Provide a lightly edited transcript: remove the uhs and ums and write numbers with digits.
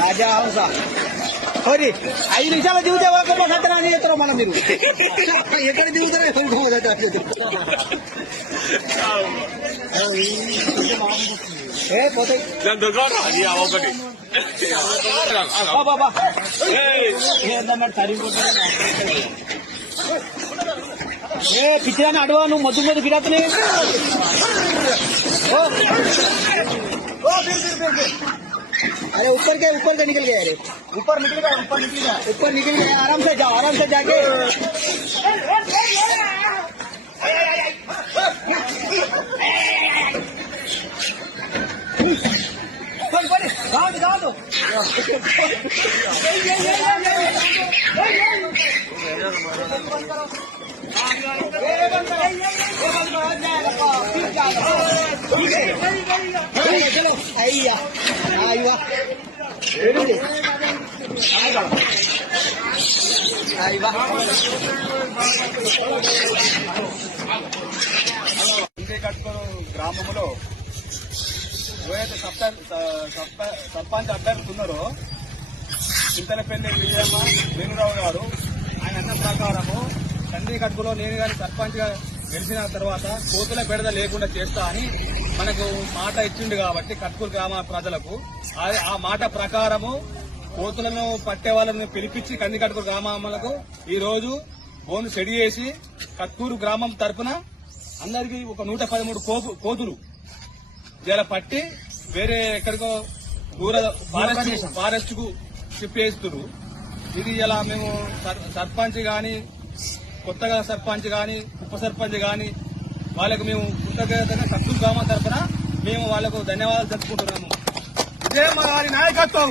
రాజా హౌసా మరి 5 నిమిషాలు దిగుతే ఒక సత్యనారాయణ చేస్తారో మనం మీరు ఎక్కడ దిగుతారో ఏ పోతాయి బాబా ఏ పిచ్చిరాని అడవా నువ్వు మొద్దు మొద్దు గిరాతనే अरे ऊपर के निकल गए अरे ऊपर निकल गया आराम से जाके गाँव चलो आइया आइवा గ్రామంలో ఏవైతే సర్పంచ్ అభ్యర్థులు ఉన్నారో చింతలపల్లి విజయమ్మ వేణురావు గారు ఆయన అన్న ప్రకారము చండీ కట్టుకులో నేను కానీ సర్పంచ్ గా గెలిచిన తర్వాత కోతుల బెడద లేకుండా చేస్తా అని మనకు మాట ఇచ్చిండు కాబట్టి కట్కూరు గ్రామ ప్రజలకు ఆ మాట ప్రకారము కోతులను పట్టే వాళ్ళని పిలిపించి కందికట్కూరు గ్రామాలకు ఈ రోజు బోను సెడి చేసి కట్కూరు గ్రామం తరఫున అందరికీ ఒక 113 కోతులు జల పట్టి వేరే ఎక్కడికో దూర ఫారెస్ట్ కు చెప్పేస్తున్నారు. ఇది ఇలా మేము సర్పంచ్ గాని కొత్తగా సర్పంచ్ గాని ఉప సర్పంచ్ గాని వాళ్ళకు మేము కృతజ్ఞతగా కట్కూరు గ్రామం తరఫున మేము వాళ్ళకు ధన్యవాదాలు తెలుపుకుంటున్నాము. ఇదే మా వారి నాయకత్వం.